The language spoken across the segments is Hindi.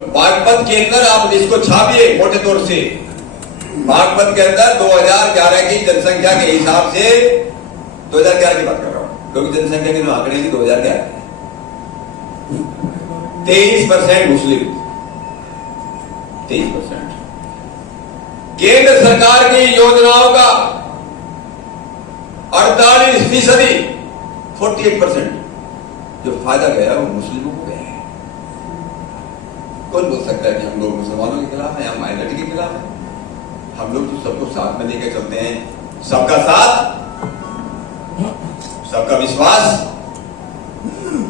बागपत के अंदर आप इसको छापिए मोटे तौर से। बागपत के अंदर 2011 की जनसंख्या के हिसाब से 2011 की बात कर रहा हूं क्योंकि जनसंख्या के जो आंकड़े की 2011 23% मुस्लिम, 23%। केंद्र सरकार की योजनाओं का 48%, 48% जो फायदा गया वो मुस्लिमों को गया है। कौन बोल सकता है कि हम लोग मुसलमानों के खिलाफ हैं या माइनॉरिटी के खिलाफ हैं? हम लोग तो सबको साथ में लेकर चलते हैं। सबका साथ, सबका विश्वास,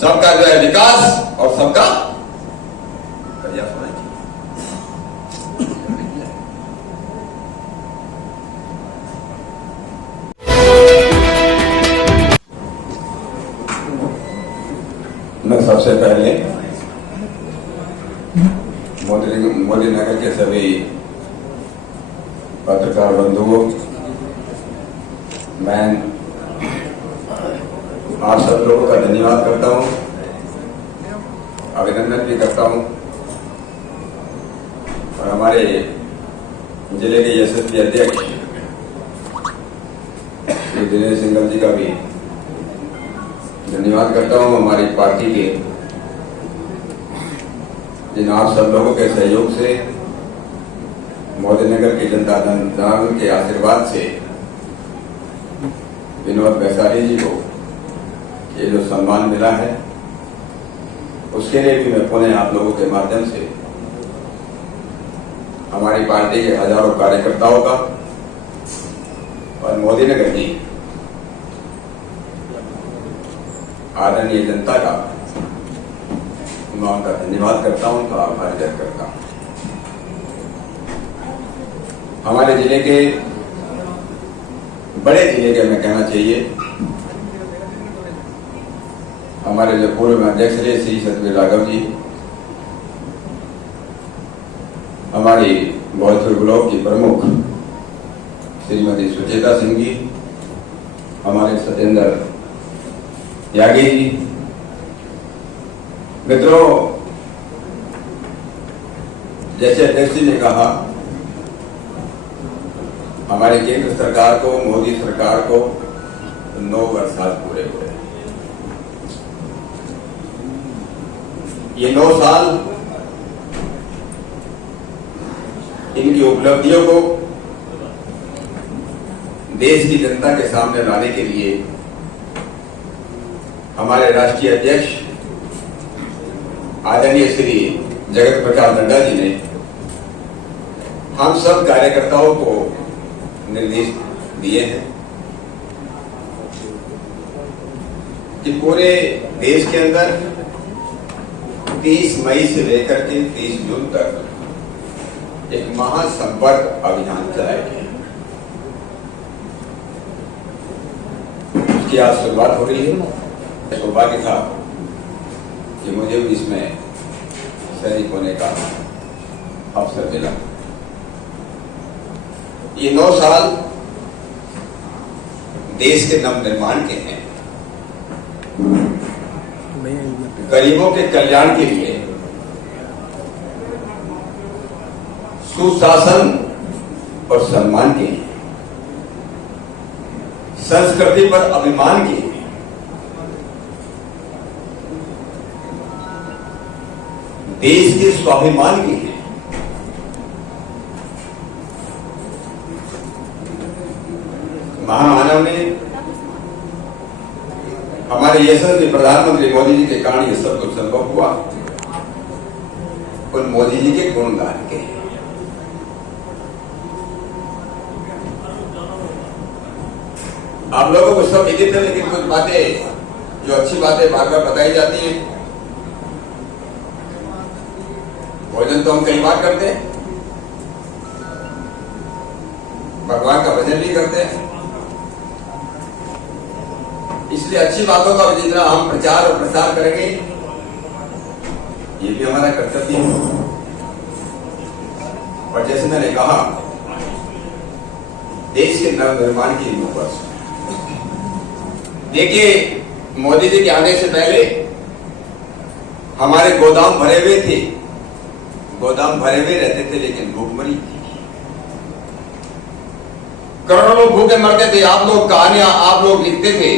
सबका जो है विकास और सबका प्रयास होना चाहिए। मैं सबसे पहले मोदी नगर के सभी पत्रकार बंधुओं, मैं आप सब लोगों का धन्यवाद करता हूं, अभिनंदन भी करता हूं और हमारे जिले के यशस्वी अध्यक्ष श्री दिनेश सिंघल जी का भी धन्यवाद करता हूं। हमारी पार्टी के जिन आप सब लोगों के सहयोग से, मोदी नगर की जनता जनार्दन के आशीर्वाद से विनोद वैशाली जी को ये जो सम्मान मिला है उसके लिए भी मैं पुनः आप लोगों के माध्यम से हमारी पार्टी के हजारों कार्यकर्ताओं का और मोदी नगर की आदरणीय जनता का मैं उनका धन्यवाद करता हूं, उनका आभार व्यक्त करता हूं। हमारे जिले के, बड़े जिले के मैं कहना चाहिए, हमारे जो पूर्व अध्यक्ष रहे श्री सतवीर राघव जी, हमारी भोजपुर ब्लॉक की प्रमुख श्रीमती सुचेता सिंह जी, हमारे सत्येंद्र त्यागी जी। मित्रों, जैसे अध्यक्ष जी ने कहा, हमारे केंद्र सरकार को, मोदी सरकार को 9 वर्ष पूरे हुए। ये 9 साल इनकी उपलब्धियों को देश की जनता के सामने लाने के लिए हमारे राष्ट्रीय अध्यक्ष आदरणीय श्री जगत प्रकाश नड्डा जी ने हम सब कार्यकर्ताओं को निर्देश दिए हैं कि पूरे देश के अंदर 30 मई से लेकर के 30 जून तक एक महासंपर्क अभियान चलाएंगे। उसकी आज शुरुआत हो रही है। सौभाग्य था कि मुझे भी इसमें शरीक होने का अवसर मिला। ये 9 साल देश के नव निर्माण के हैं, गरीबों के कल्याण के लिए, सुशासन और सम्मान के लिए, संस्कृति पर अभिमान के लिए, देश के स्वाभिमान के लिए, महामानव ने, हमारे यशस्वी प्रधानमंत्री मोदी जी के कारण ये सब कुछ संभव हुआ। उन मोदी जी के गुणगान के आप लोगों को सब विदित है, लेकिन कुछ बातें, जो अच्छी बातें बार बार बताई जाती हैं। भोजन तो हम कई बार करते हैं, भगवान का भजन भी करते हैं, इसलिए अच्छी बातों का जितना हम प्रचार और प्रसार करेंगे ये भी हमारा कर्तव्य है। और जैसे मैंने कहा, देश के नव निर्माण की ऊपर देखिए, मोदी जी के आने से पहले हमारे गोदाम भरे हुए थे, गोदाम भरे हुए रहते थे लेकिन भूख मरी थी। करोड़ों लोग भूखे मरते थे। आप लोग कहानियां आप लोग लिखते थे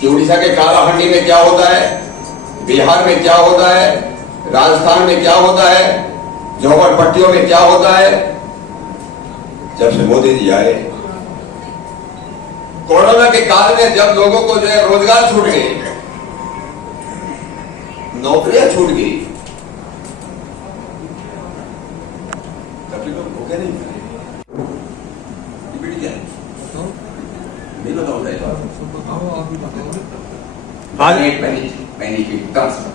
कि उड़ीसा के कालाहंडी में क्या होता है, बिहार में क्या होता है, राजस्थान में क्या होता है, झोपड़पट्टियों में क्या होता है। जब से मोदी जी आए, कोरोना के काल में जब लोगों को जो है रोजगार छूट गए, नौकरियां छूट गई, तभी लोग भूखे नहीं मरे। क्या नहीं बताऊंगा direct benefit transfer,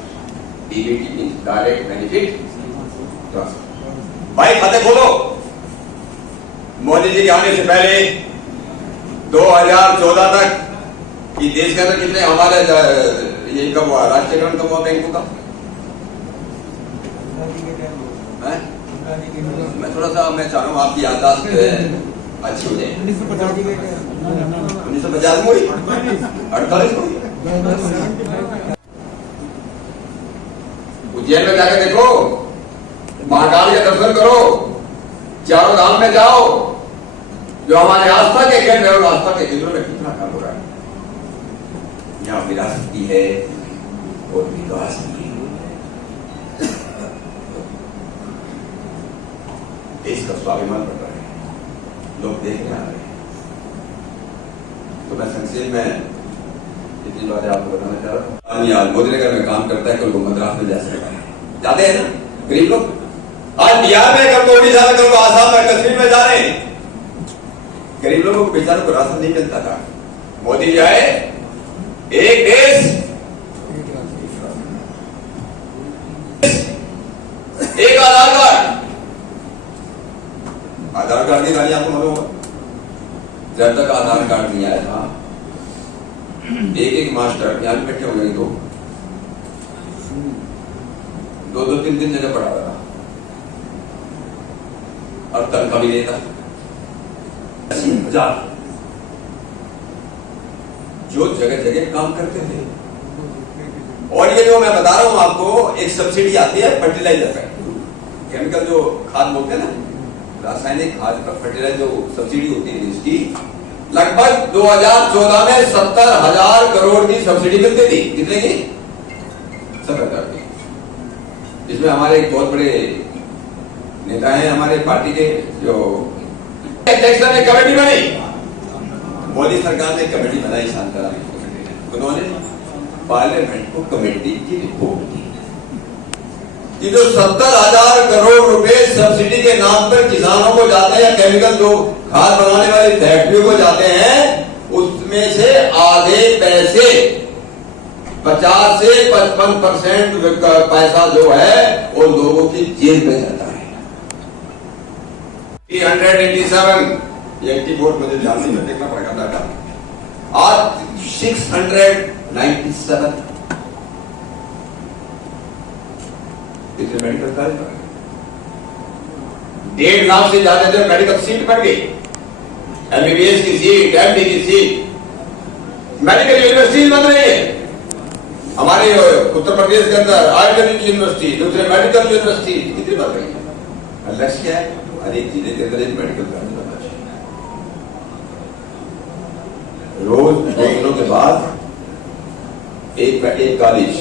DBT means direct benefit transfer. भाई खाते खोलो। मोदी जी के आने से पहले 2014 तक कि देश के अंदर कितने हमारे ये कब हुआ, राष्ट्रीयकरण कब हुआ बैंकों का? मैं थोड़ा सा मैं चाह रहा हूँ आपकी याददाश्त अच्छी हो जाए। 1950 में हुई, 48 में हुई। उज्जैन में जाकर देखो, महाकाल के दर्शन करो, चारों धाम में जाओ, जो हमारे आस्था के केंद्र है और आस्था के केंद्रों में कितना काम हो रहा है। यहाँ विरासत की है और विकास की है। देश का स्वाभिमान बढ़ रहा है, लोग देखने आ रहे हैं। तो मैं संक्षेप में इतनी बातें आपको बताना चाह रहा हूँ। मोदीनगर में काम करता है, कल को मद्रास में जा सकता है, जाते हैं ना गरीब लोग। आज बिहार में, कल को उड़ीसा में, कल को आसाम में, कश्मीर में जा रहे हैं। गरीब लोगों को बेचारों को राशन नहीं मिलता था। मोदी जी आए, एक देश एक आधार कार्ड। आधार कार्ड की गाड़ी आपको मालूम होगा, जब तक आधार कार्ड नहीं आया था, एक एक मास्टर यहां बैठे हो गए, दो तीन जगह पढ़ा रहा और तनख्वाह भी देता 80,000। जो जगह जगह काम करते थे। और ये जो मैं बता रहा हूं आपको, एक सब्सिडी आती है फर्टिलाइजर पे, केमिकल जो खाद बोलते हैं ना, रासायनिक खाद का फर्टिलाइजर जो सब्सिडी होती है इसकी, लगभग 2014 में 70,000 करोड़ की सब्सिडी मिलती थी। कितने की? 70,000 की। इसमें हमारे एक बहुत बड़े नेता हैं हमारे पार्टी के, जो अध्यक्ष ने कमेटी बनाई, मोदी सरकार ने कमेटी बनाई, शांताराम कमेटी। उन्होंने पार्लियामेंट को कमेटी की रिपोर्ट दी कि जो 70,000 करोड़ रुपए सब्सिडी के नाम पर किसानों को जाते हैं, या केमिकल जो खाद बनाने वाली फैक्ट्रियों को जाते हैं, उसमें से आधे पैसे 50 से 55% पैसा जो है वो लोगों की जेब में जाता है। 387 84 मुझे ध्यान नहीं देखना पड़ेगा डाटा, आज 697 मेडिकल कॉलेज 1.5 लाख से ज्यादा जो मेडिकल सीट बढ़ गई, एमबीबीएस की सीट, एमडी की सीट, मेडिकल यूनिवर्सिटी बन रही है हमारे उत्तर प्रदेश के अंदर। आयुर्वेदिक यूनिवर्सिटी, दूसरे मेडिकल यूनिवर्सिटी कितनी बन रही है। लक्ष्य है हर एक जिले के अंदर एक मेडिकल कॉलेज बनना चाहिए। रोज 2 दिनों के बाद एक कॉलेज,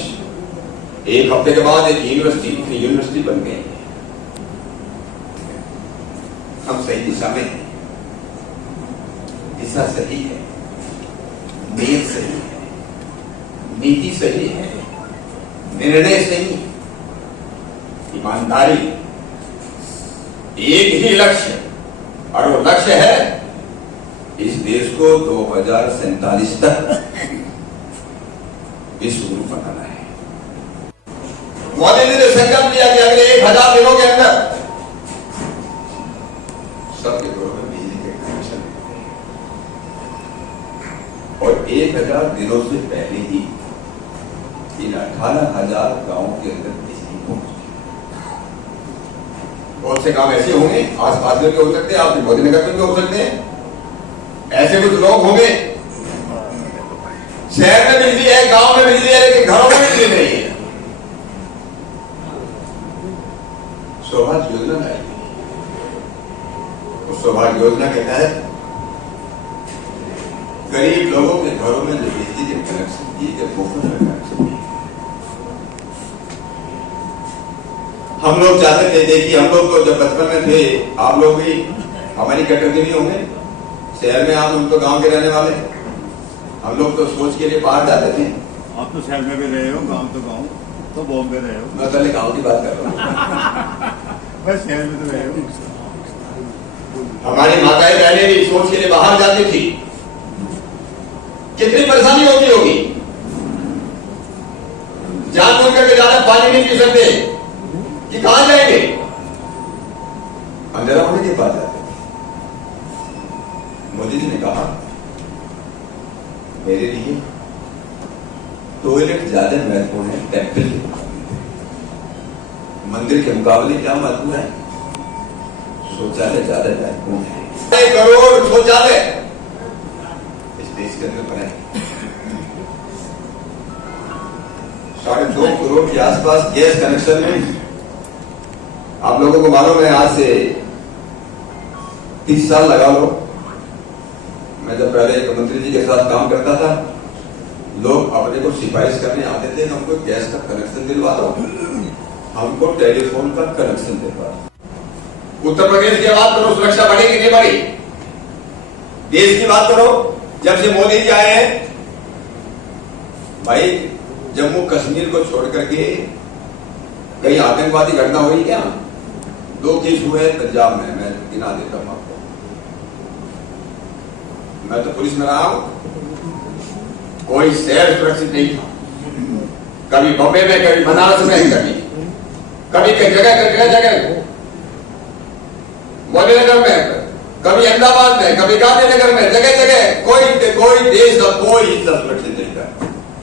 एक हफ्ते के बाद एक यूनिवर्सिटी बन गई। हम सही दिशा में हैं, दिशा सही है, नीयत सही है, नीति सही है, निर्णय सही, ईमानदारी, एक ही लक्ष्य, और वो लक्ष्य है इस देश को 2047 तक विश्व गुरु बनाना है। मोदी जी ने संकल्प लिया कि अगले 1000 दिनों के अंदर सबके घरों में बिजली के कनेक्शन, और 1000 दिनों से पहले ही इन 18,000 गांवों के अंदर बिजली पहुंच गई। बहुत से काम ऐसे होंगे, आसपास के हो सकते हैं, आपके मोदीनगर में भी हो सकते हैं, ऐसे कुछ लोग होंगे शहर में बिजली है, गांव में बिजली है, लेकिन घरों में बिजली नहीं है। सौभाग्य योजना लाई। उस सौभाग्य योजना के तहत गरीब लोगों के घरों में जो बिजली के कनेक्शन दिए गए, मुफ्त में कनेक्शन दिए। हम लोग चाहते थे, देखिए हम लोग तो जब बचपन में थे, आप लोग भी हमारी कैटेगरी होंगे, शहर में आप लोग तो गांव के रहने वाले, हम लोग तो सोच के लिए बाहर जाते थे। आप तो शहर में भी रहे हो, गांव तो बॉम्बे रहे हो। मैं पहले गांव की बात कर रहा हूँ। मैं शहर में तो रहे हो। हमारी माताएं बहनें भी सोच के लिए बाहर जाती थी, कितनी परेशानी होगी। जानबूझ करके ज्यादा पानी नहीं पी सकते कि कहां जाएंगे, अंधेरा होने के बाद जाते थे। मोदी जी ने कहा मेरे लिए टॉयलेट ज्यादा महत्वपूर्ण है टेम्पल के मंदिर के मुकाबले। क्या महत्वपूर्ण है? शौचालय ज्यादा महत्वपूर्ण है। 1 करोड़ शौचालय इस देश के अंदर बनाए। 2.5 करोड़ के आसपास गैस कनेक्शन में। आप लोगों को मालूम है, आज से 30 साल लगा लो, मैं जब पहले एक मंत्री जी के साथ काम करता था, लोग अपने को सिफारिश करने आते थे, हमको गैस का कनेक्शन दिलवा दो, हमको टेलीफोन का कनेक्शन दिलवा दो। उत्तर प्रदेश की बात करो, सुरक्षा बढ़ी कि नहीं बढ़ी? देश की बात करो, जब से मोदी जी आए हैं, भाई जम्मू कश्मीर को छोड़ करके कहीं आतंकवादी घटना हुई क्या? 2 केस हुए पंजाब में, मैं गिना देता हूं आपको। मैं तो पुलिस में रहा हूं, कोई शहर सुरक्षित नहीं था। कभी बॉम्बे में, कभी बनारस में, कभी कई जगह मौलीनगर में, कभी अहमदाबाद में, कभी गांधीनगर में, जगह जगह कोई देश का कोई हिस्सा सुरक्षित नहीं था।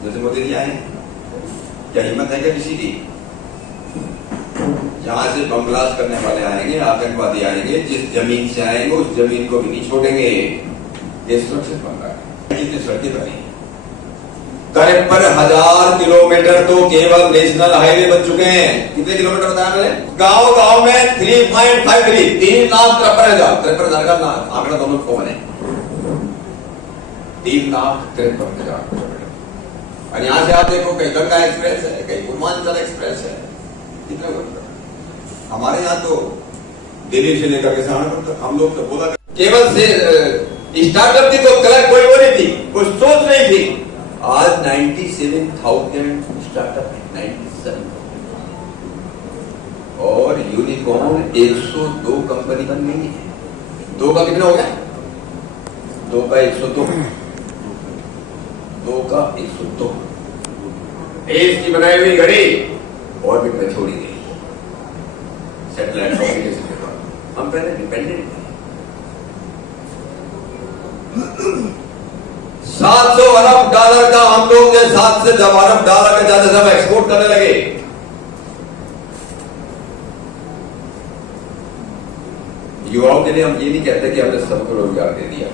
जैसे मोदी जी आए, क्या हिम्मत है क्या किसी की? जहां से बम ब्लास्ट करने वाले आएंगे, आतंकवादी आएंगे, जिस जमीन से आएंगे उस जमीन को भी नहीं छोड़ेंगे। ये सुरक्षित बन रहा है। कितनी सड़कें बनी, 53,000 किलोमीटर तो केवल नेशनल हाईवे बन चुके हैं। कितने किलोमीटर बताया मैंने? गांव में 3.53 3,53,000 का आंकड़ा दोनों को बने 3,53,000 किलोमीटर। और यहां से आप देखो, कहीं गंगा एक्सप्रेस है, कहीं पूर्वांचल एक्सप्रेस है। कितने किलोमीटर? हमारे यहाँ तो दिल्ली से लेकर के सहारनपुर तक हम लोग तो बोला केवल से स्टार्टअप की तो कला कोई वो नहीं थी, कोई सोच नहीं थी। आज 97,000 स्टार्टअप है, 97,000 और यूनिकॉर्न 102 कंपनी बन गई है। 2 का कितना हो गया? 2 का 102, 2 का 102। देश की बनाई हुई घड़ी ऑर्बिट में छोड़ी गई सैटेलाइट कम्युनिकेशन के बाद। हम पहले डिपेंडेंट थे। 700 अरब डॉलर का हम लोग के 7 से 10 अरब डॉलर का ज्यादा सब एक्सपोर्ट करने लगे। युवाओं के लिए हम ये नहीं कहते कि हमने सबको रोजगार दे दिया,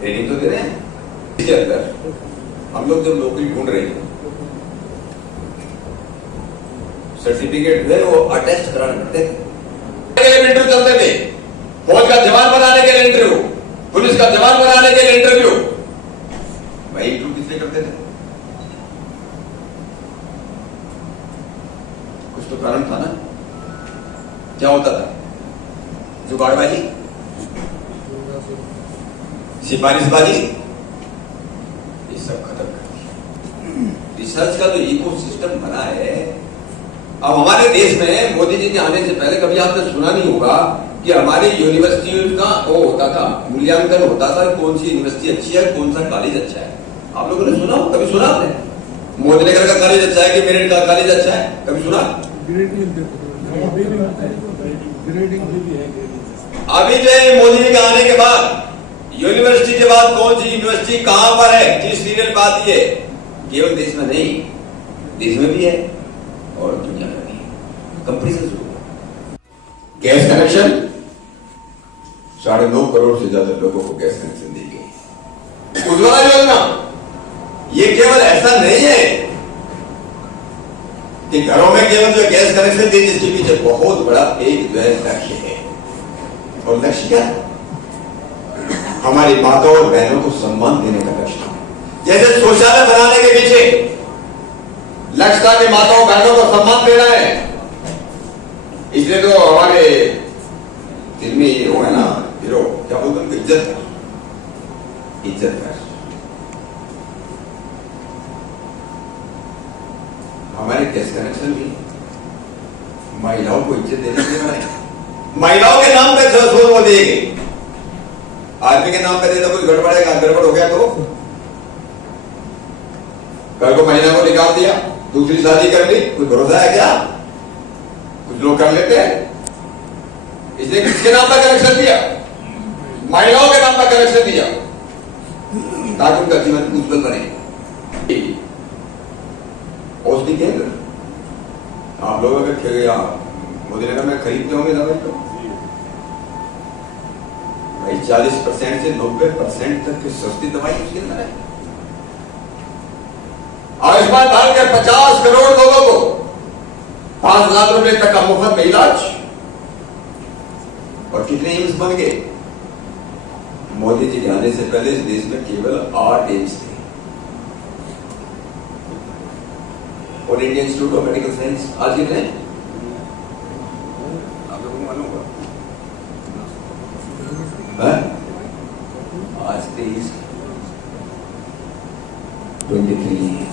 ट्रेनिंग तो दे रहे हैं। इसके अंदर हम लोग जब नौकरी ढूंढ रहे हैं, सर्टिफिकेट है वो अटेस्ट कराने पड़ते थे। इंटरव्यू चलते थे, फौज का जवान बनाने के लिए इंटरव्यू, पुलिस का जवान बनाने के लिए इंटरव्यू। भाई इंटरव्यू किसने करते थे? कुछ तो कारण था ना। क्या होता था? जुगाड़बाजी, सिफारिशबाजी, ये सब खत्म कर दिया। रिसर्च का जो इकोसिस्टम बना है, अब हमारे देश में मोदी जी के आने से पहले कभी आपने सुना नहीं होगा कि हमारी यूनिवर्सिटियों का वो होता था, मूल्यांकन होता था, कौन सी यूनिवर्सिटी अच्छी है, कौन सा कॉलेज अच्छा है। आप लोगों ने सुना हो? कभी सुना आपने? मोदीनगर का कॉलेज अच्छा है कि मेरठ का कॉलेज अच्छा है? कभी सुना? अभी जो मोदी जी के आने के बाद यूनिवर्सिटी के बाद कौन सी यूनिवर्सिटी कहां पर है, किस सीरियल पे आती है, केवल देश में नहीं, देश में भी है और दुनिया में भी। कंपनी से शुरू गैस कनेक्शन 9.5 करोड़ से ज्यादा लोगों को गैस कनेक्शन दी गई। उज्ज्वला योजना ये केवल ऐसा नहीं है कि घरों में केवल जो गैस कनेक्शन दी जिसके पीछे बहुत बड़ा एक जो है लक्ष्य है। और लक्ष्य क्या है? हमारी माताओं और बहनों को सम्मान देने का लक्ष्य। जैसे शौचालय बनाने के पीछे लक्ष्य था कि माताओं बहनों को सम्मान देना है, इसलिए तो हमारे फिल्मी हीरो है ना, हीरो क्या बोलते हैं, इज्जत कर। हमारे गैस कनेक्शन भी महिलाओं को इज्जत देने के लिए बनाए। महिलाओं के नाम पे सोच वो देंगे, आदमी के नाम पे दे तो कुछ गड़बड़ हो गया तो कल को महिला को निकाल दिया, दूसरी शादी कर ली, कुछ भरोसा है क्या? कुछ लोग कर लेते हैं। इसलिए किसके नाम पर कनेक्शन दिया? महिलाओं के नाम पर कनेक्शन दिया ताकि उनका जीवन उज्जवल बने। औषधि केंद्र आप लोग अगर मोदी नगर में खरीदते होंगे दवाई तो भाई 40% से 90% तक की सस्ती दवाई उसके अंदर है। आयुष्मान भारत के 50 करोड़ लोगों को 5 लाख रुपए तक का मुफ्त में इलाज। और कितने एम्स बन गए? मोदी जी के आने से पहले इस देश में केवल 8 एम्स थे। और Indian institute of medical science आज कितने? आप लोगों को मालूम होगा? आज 23 23